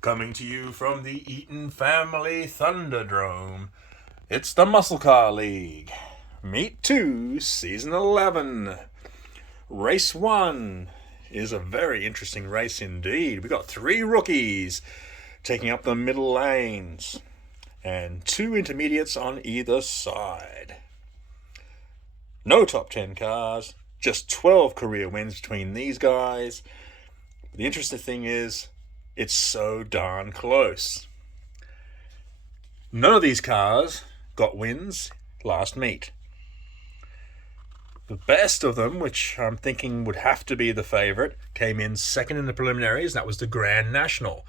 Coming to you from the Eaton Family Thunderdome, it's the Muscle Car League. Meet 2, Season 11. Race 1 is a very interesting race indeed. We got 3 rookies taking up the middle lanes and 2 intermediates on either side. No top 10 cars, just 12 career wins between these guys. The interesting thing is, it's so darn close. None of these cars got wins last meet. The best of them, which I'm thinking would have to be the favourite, came in second in the preliminaries, and that was the Grand National.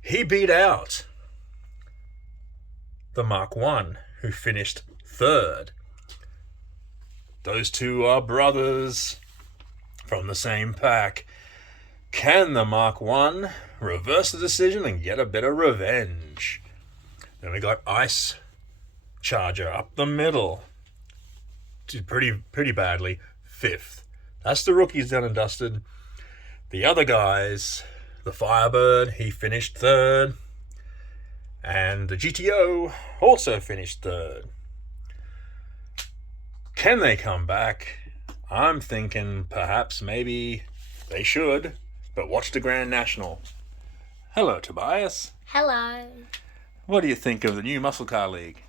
He beat out the Mark 1, who finished third. Those two are brothers from the same pack. Can the Mark 1 reverse the decision and get a bit of revenge? Then we got Ice Charger up the middle. Did pretty badly. 5th. That's the rookies done and dusted. The other guys, the Firebird, he finished 3rd. And the GTO also finished 3rd. Can they come back? I'm thinking perhaps maybe they should. But watch the Grand National. Hello, Tobias. Hello. What do you think of the new Muscle Car League?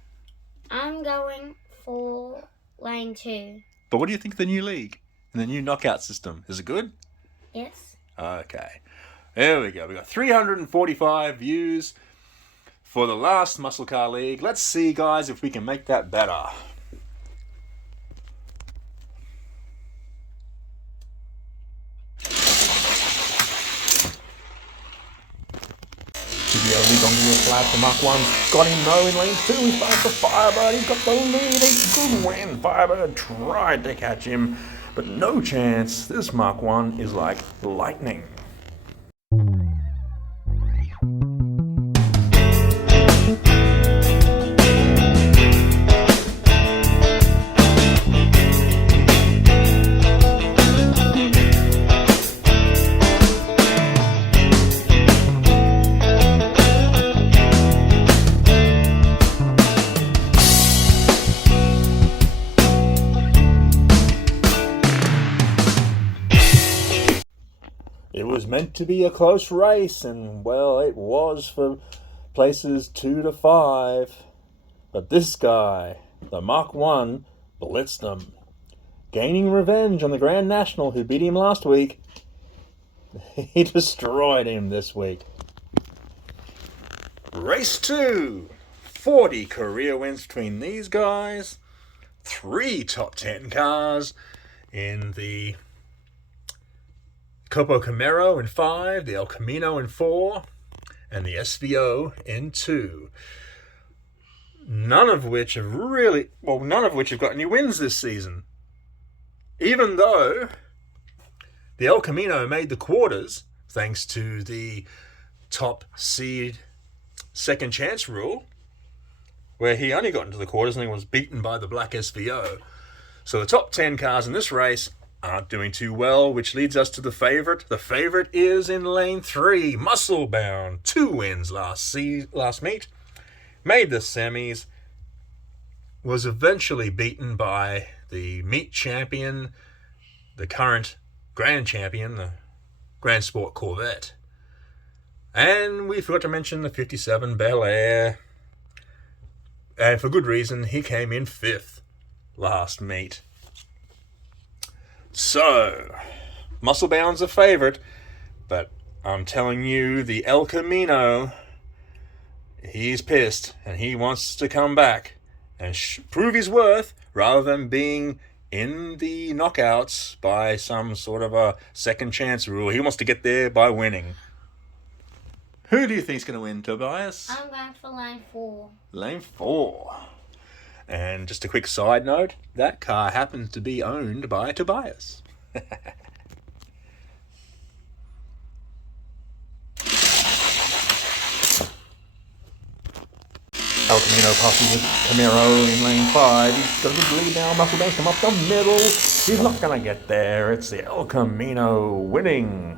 I'm going for lane 2. But what do you think of the new league and the new knockout system? Is it good? Yes. Okay. There we go. We got 345 views for the last Muscle Car League. Let's see, guys, if we can make that better. Lead on the flat. The Mark 1's got him though in lane 2. He's past the Firebird. He's got the lead. A good win. Firebird tried to catch him, but no chance. This Mark 1 is like lightning. It was meant to be a close race, and well, it was for places 2 to 5. But this guy, the Mark 1, blitzed them, gaining revenge on the Grand National who beat him last week. He destroyed him this week. Race 2, 40 career wins between these guys, 3 top 10 cars in the Copo Camaro in 5, the El Camino in 4, and the SVO in 2. None of which have got any wins this season. Even though the El Camino made the quarters, thanks to the top seed second chance rule, where he only got into the quarters and then was beaten by the black SVO. So the top 10 cars in this race aren't doing too well, which leads us to the favourite. The favourite is in lane 3, Muscle Bound. 2 wins last meet. Made the semis. Was eventually beaten by the meet champion, the current grand champion, the Grand Sport Corvette. And we forgot to mention the 57 Bel Air. And for good reason, he came in 5th last meet. So, Muscle Bound's a favourite, but I'm telling you, the El Camino, he's pissed, and he wants to come back and prove his worth, rather than being in the knockouts by some sort of a second chance rule. He wants to get there by winning. Who do you think's going to win, Tobias? I'm going for lane 4. Lane 4. And just a quick side note, that car happens to be owned by Tobias. El Camino passes with Camaro in lane 5. He's got a good lead now. Muscle Banks come up the middle. He's not going to get there. It's the El Camino winning.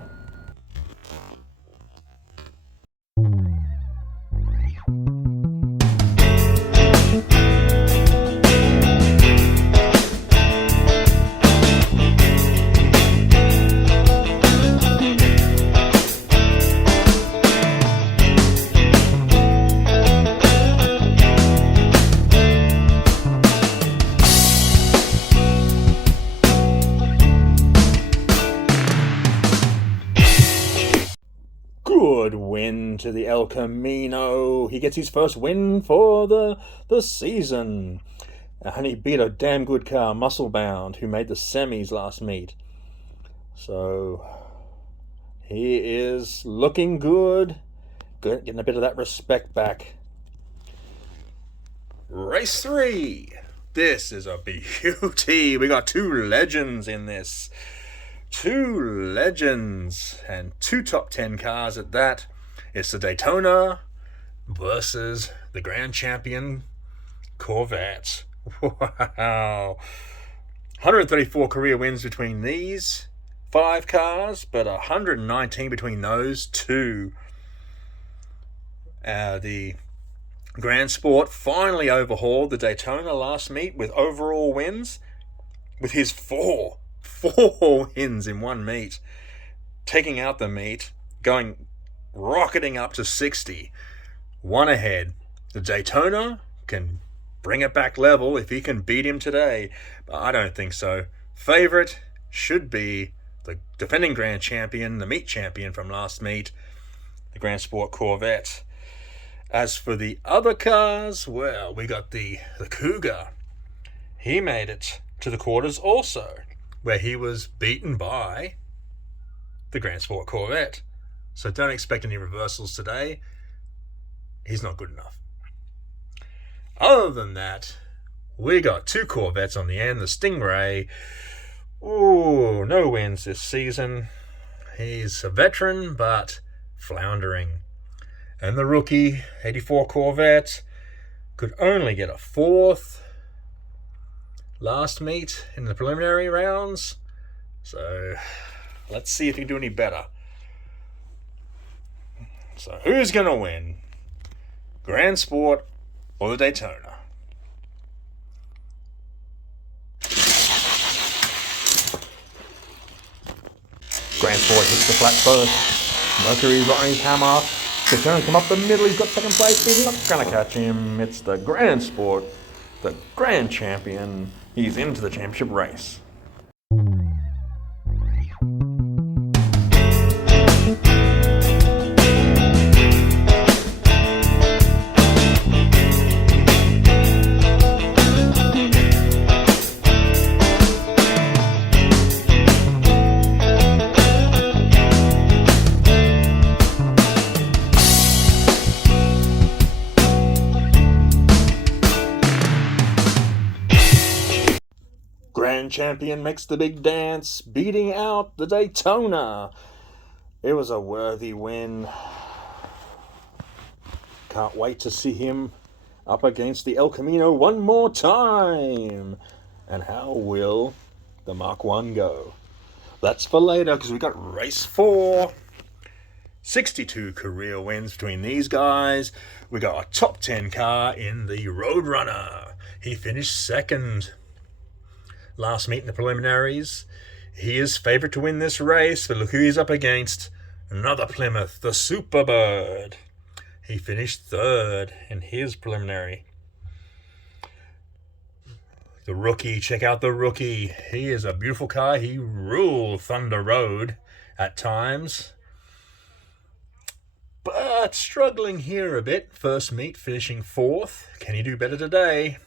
Good win to the El Camino. He gets his first win for the season. And he beat a damn good car, Muscle Bound, who made the semis last meet. So he is looking good. Getting a bit of that respect back. Race 3. This is a beauty. We got 2 legends in this. 2 legends and 2 top 10 cars at that. It's the Daytona versus the Grand Champion Corvette. Wow. 134 career wins between these 5 cars, but 119 between those 2. The Grand Sport finally overhauled the Daytona last meet with overall wins with his 4 wins in one meet, taking out the meet, rocketing up to 60, 1 ahead. The Daytona can bring it back level if he can beat him today, but I don't think so. Favorite should be the defending Grand Champion, the meet champion from last meet, the Grand Sport Corvette. As for the other cars, well, we got the Cougar. He made it to the quarters also, where he was beaten by the Grand Sport Corvette. So don't expect any reversals today. He's not good enough. Other than that, we got 2 Corvettes on the end. The Stingray, ooh, no wins this season. He's a veteran, but floundering. And the rookie, 84 Corvette, could only get a 4th last meet in the preliminary rounds. So let's see if he can do any better. So who's going to win? Grand Sport or the Daytona? Grand Sport hits the flat first. Mercury's on his hammer. Daytona come up the middle. He's got second place. He's not going to catch him. It's the Grand Sport, the Grand Champion. He's into the championship race. Grand Champion makes the big dance, beating out the Daytona. It was a worthy win. Can't wait to see him up against the El Camino one more time. And how will the Mark 1 go? That's for later, because we got race 4. 62 career wins between these guys. We got a top 10 car in the Roadrunner. He finished 2nd last meet in the preliminaries. He is favourite to win this race, but look who he's up against. Another Plymouth, the Superbird. He finished 3rd in his preliminary. The rookie, check out the rookie. He is a beautiful car. He ruled Thunder Road at times. But struggling here a bit. First meet, finishing 4th. Can he do better today?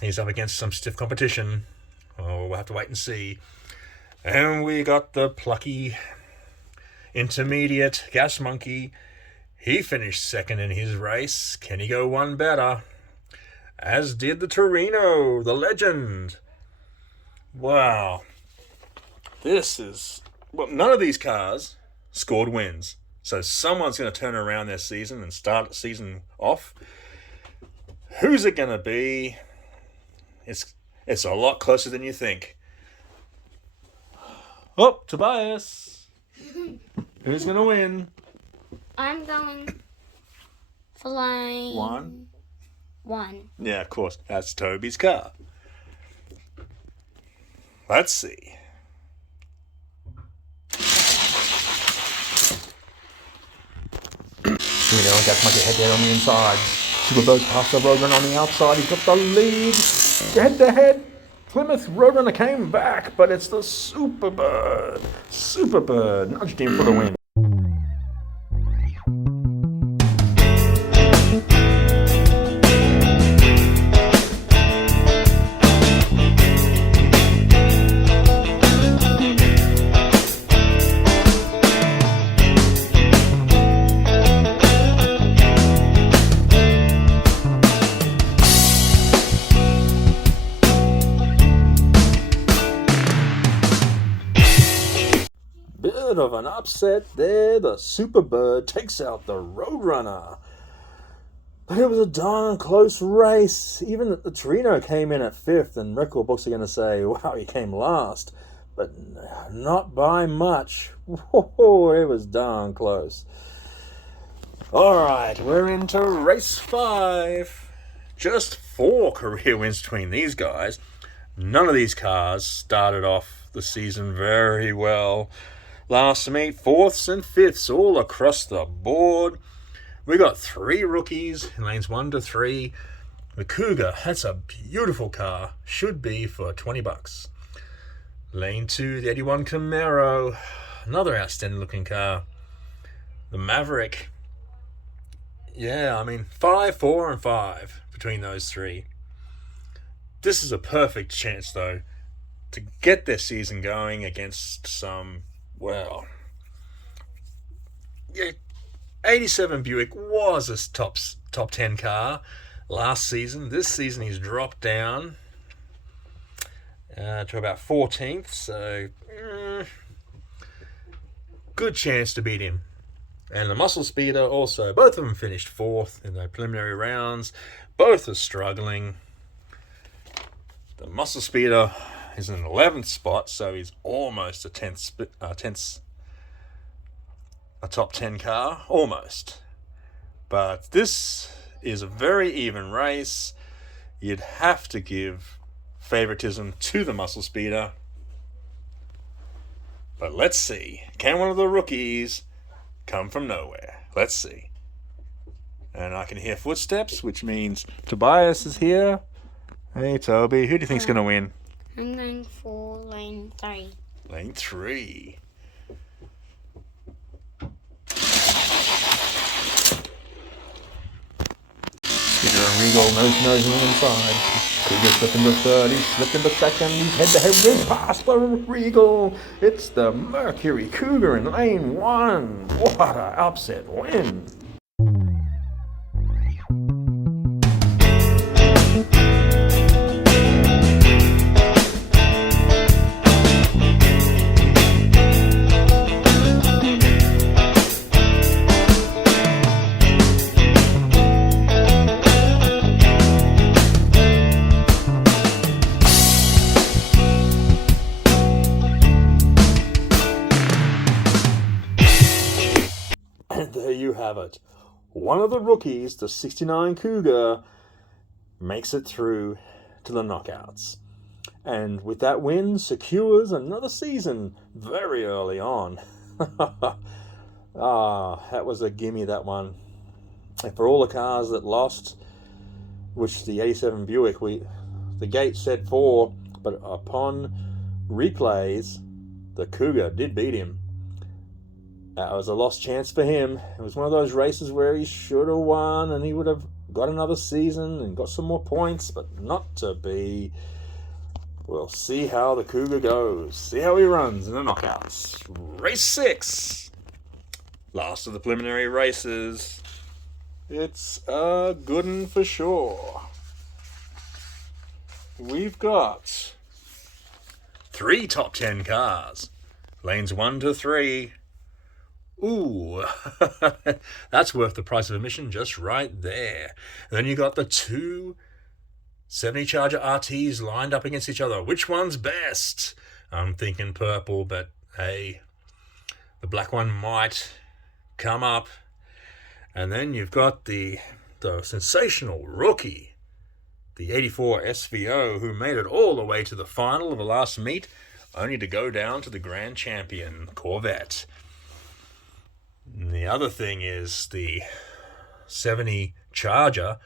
He's up against some stiff competition. Oh, we'll have to wait and see. And we got the plucky intermediate Gas Monkey. He finished second in his race. Can he go one better? As did the Torino, the legend. Wow. None of these cars scored wins. So someone's going to turn around their season and start the season off. Who's it going to be? It's a lot closer than you think. Oh, Tobias. Who's going to win? I'm going for lane one. Yeah, of course. That's Toby's car. Let's see. Gas might get head-to-head on the inside. Superbird past the Roadrunner on the outside. He's got the lead. Head-to-head. Plymouth Roadrunner came back, but it's the Superbird. Superbird nudged him for the win. Bit of an upset there. The Superbird takes out the Roadrunner. But it was a darn close race. Even the Torino came in at 5th, and record books are going to say, wow, he came last. But not by much. Whoa, it was darn close. Alright, we're into race 5. Just 4 career wins between these guys. None of these cars started off the season very well. Last meet, 4ths and 5ths all across the board. We got 3 rookies in lanes 1 to 3. The Cougar, that's a beautiful car. Should be for $20. Lane 2, the 81 Camaro. Another outstanding looking car. The Maverick. Yeah, 5, 4, and 5 between those 3. This is a perfect chance, though, to get their season going against some... Well, yeah, 87 Buick was a top 10 car last season. This season he's dropped down to about 14th, so good chance to beat him. And the Muscle Speeder also, both of them finished 4th in the preliminary rounds. Both are struggling. The Muscle Speeder is in an 11th spot, so he's almost a top 10 car, almost. But this is a very even race. You'd have to give favoritism to the Muscle Speeder. But let's see. Can one of the rookies come from nowhere? Let's see. And I can hear footsteps, which means Tobias is here. Hey, Toby. Who do you think's going to win? I'm going for lane 3. Lane 3. Speeder and Regal nosing on inside. Cougar slipped into 3rd, he slipped into 2nd, he's head-to-head with past the Regal. It's the Mercury Cougar in lane 1. What an upset win. And there you have it. One of the rookies, the 69 Cougar, makes it through to the knockouts. And with that win, secures another season very early on. That was a gimme, that one. And for all the cars that lost, which the 87 Buick, the gate said 4, but upon replays, the Cougar did beat him. It was a lost chance for him. It was one of those races where he should have won and he would have got another season and got some more points, but not to be. We'll see how the Cougar goes. See how he runs in the knockouts. Race 6. Last of the preliminary races. It's a good one for sure. We've got 3 top 10 cars. Lanes 1 to 3. Ooh, that's worth the price of admission just right there. And then you got the 2 70 Charger RTs lined up against each other. Which one's best? I'm thinking purple, but hey, the black one might come up. And then you've got the sensational rookie, the 84 SVO, who made it all the way to the final of the last meet, only to go down to the grand champion, Corvette. And the other thing is the 70 Charger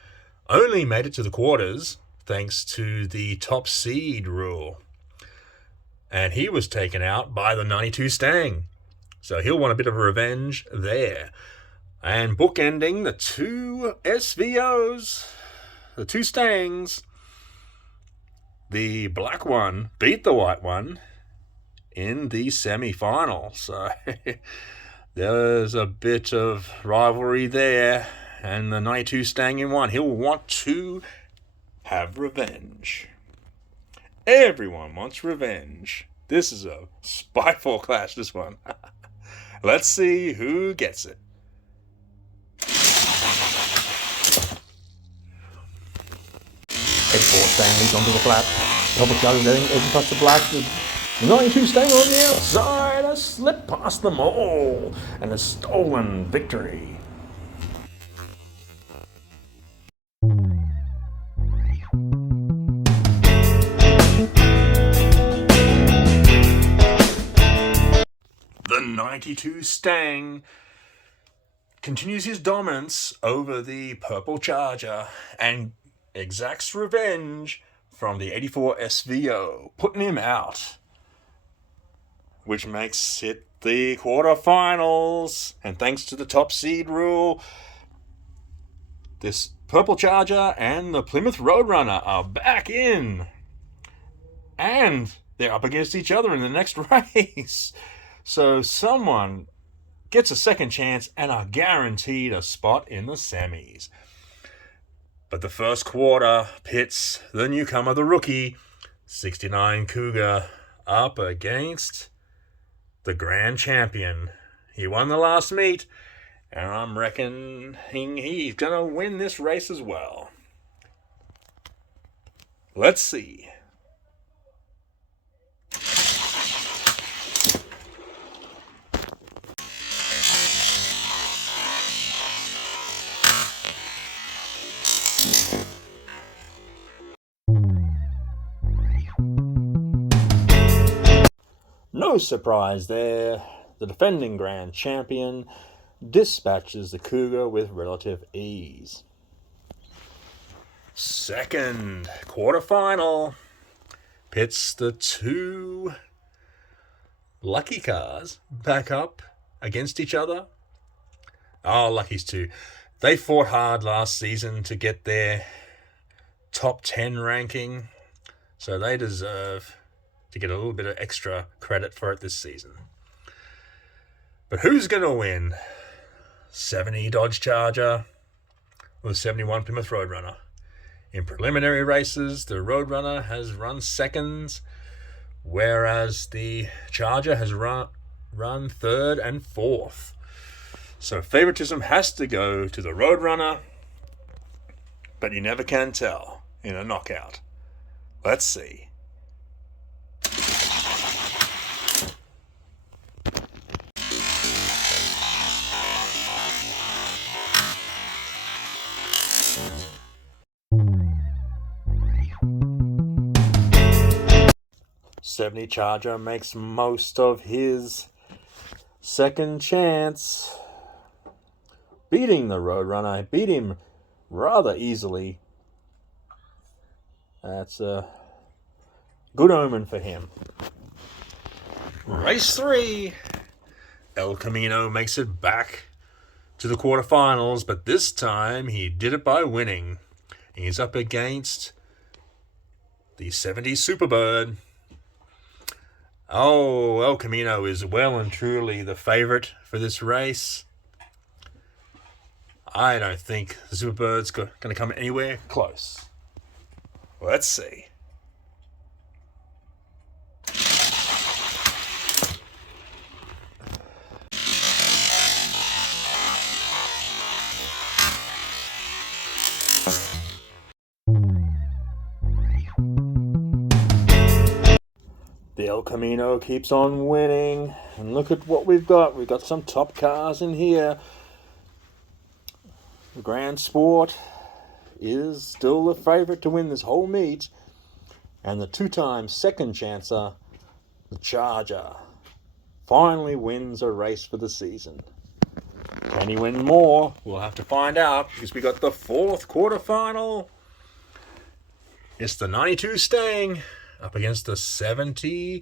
only made it to the quarters thanks to the top seed rule. And he was taken out by the 92 Stang. So he'll want a bit of revenge there. And bookending the 2 SVOs, the 2 Stangs, the black one beat the white one in the semi-final. So there's a bit of rivalry there. And the 92 Stang in one. He'll want to have revenge. Everyone wants revenge. This is a spiteful clash, this one. Let's see who gets it. 84 Stang leads onto the flat. Double Charger getting even past the black. The 92 Stang on the outside. A slip past them all. And a stolen victory. The 92 Stang continues his dominance over the purple Charger and exacts revenge from the 84 SVO, putting him out, which makes it the quarterfinals. And thanks to the top seed rule, this purple Charger and the Plymouth Roadrunner are back in, and they're up against each other in the next race. So someone gets a second chance and are guaranteed a spot in the semis. But the first quarter pits the newcomer, the rookie, 69 Cougar, up against the grand champion. He won the last meet, and I'm reckoning he's going to win this race as well. Let's see. No surprise there. The defending grand champion dispatches the Cougar with relative ease. Second quarterfinal pits the 2 lucky cars back up against each other. Oh, Lucky's 2. They fought hard last season to get their top 10 ranking, so they deserve to get a little bit of extra credit for it this season. But who's going to win? 70 Dodge Charger or the 71 Plymouth Roadrunner? In preliminary races, the Roadrunner has run seconds, whereas the Charger has run third and fourth. So favoritism has to go to the Roadrunner, but you never can tell in a knockout. Let's see. '70 Charger makes most of his second chance, beating the Roadrunner. Beat him rather easily. That's a good omen for him. Race 3. El Camino makes it back to the quarterfinals, but this time he did it by winning. He's up against the 70 Superbird. Oh, El Camino is well and truly the favorite for this race. I don't think the Superbird's going to come anywhere close. Let's see. The El Camino keeps on winning, and look at what we've got. We've got some top cars in here. The Grand Sport is still the favourite to win this whole meet, and the two-time second chancer, the Charger, finally wins a race for the season. Can he win more? We'll have to find out, because we got the fourth quarterfinal. It's the 92 Stang up against the 70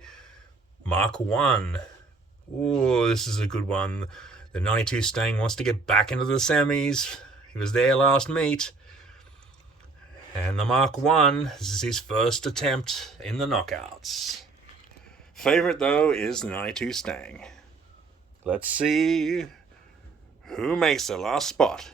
Mark 1. Oh, this is a good one. The 92 Stang wants to get back into the semis. He was there last meet. And the Mark 1, this is his first attempt in the knockouts. Favorite, though, is the 92 Stang. Let's see who makes the last spot.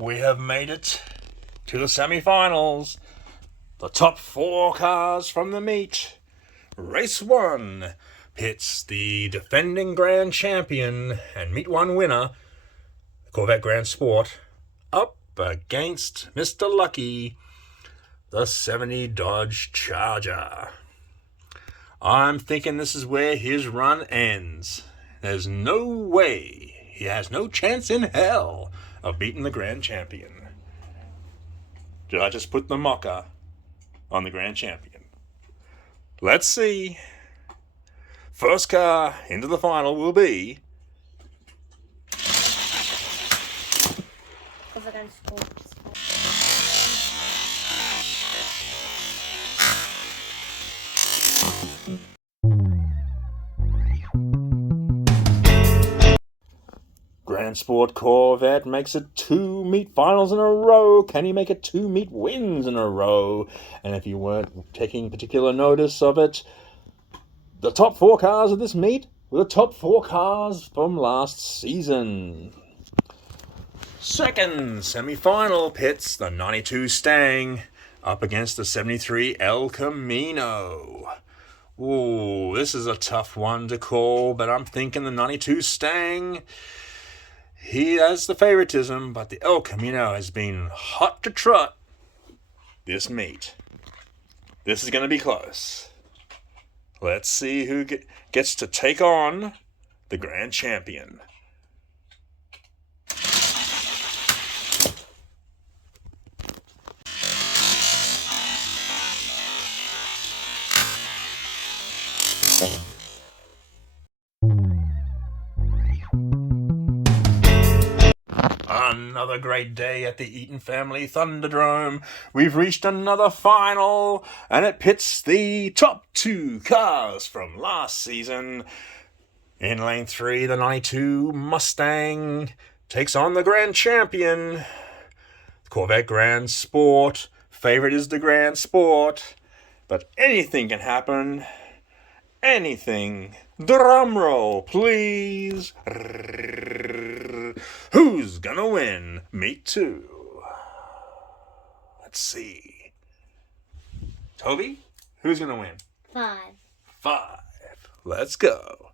We have made it to the semi-finals. The top four cars from the meet. Race 1 pits the defending grand champion and meet 1 winner, the Corvette Grand Sport, up against Mr. Lucky, the 70 Dodge Charger. I'm thinking this is where his run ends. There's no way, he has no chance in hell of beating the grand champion. Did I just put the mocker on the grand champion? Let's see. First car into the final will be Because I got to score. Grand Sport Corvette makes it 2 meet finals in a row. Can he make it 2 meet wins in a row? And if you weren't taking particular notice of it, the top 4 cars of this meet were the top 4 cars from last season. Second semi-final pits the 92 Stang up against the 73 El Camino. Ooh, this is a tough one to call, but I'm thinking the 92 Stang. He has the favoritism, but the El Camino has been hot to trot this meet. This is going to be close. Let's see who gets to take on the grand champion. Another great day at the Eaton Family Thunderdome. We've reached another final, and it pits the top 2 cars from last season. In lane 3, the 92 Mustang takes on the grand champion, Corvette Grand Sport. Favorite is the Grand Sport, but anything can happen. Anything. Drum roll, please. Who's gonna win? Meet 2. Let's see. Toby, who's gonna win? 5. 5. Let's go.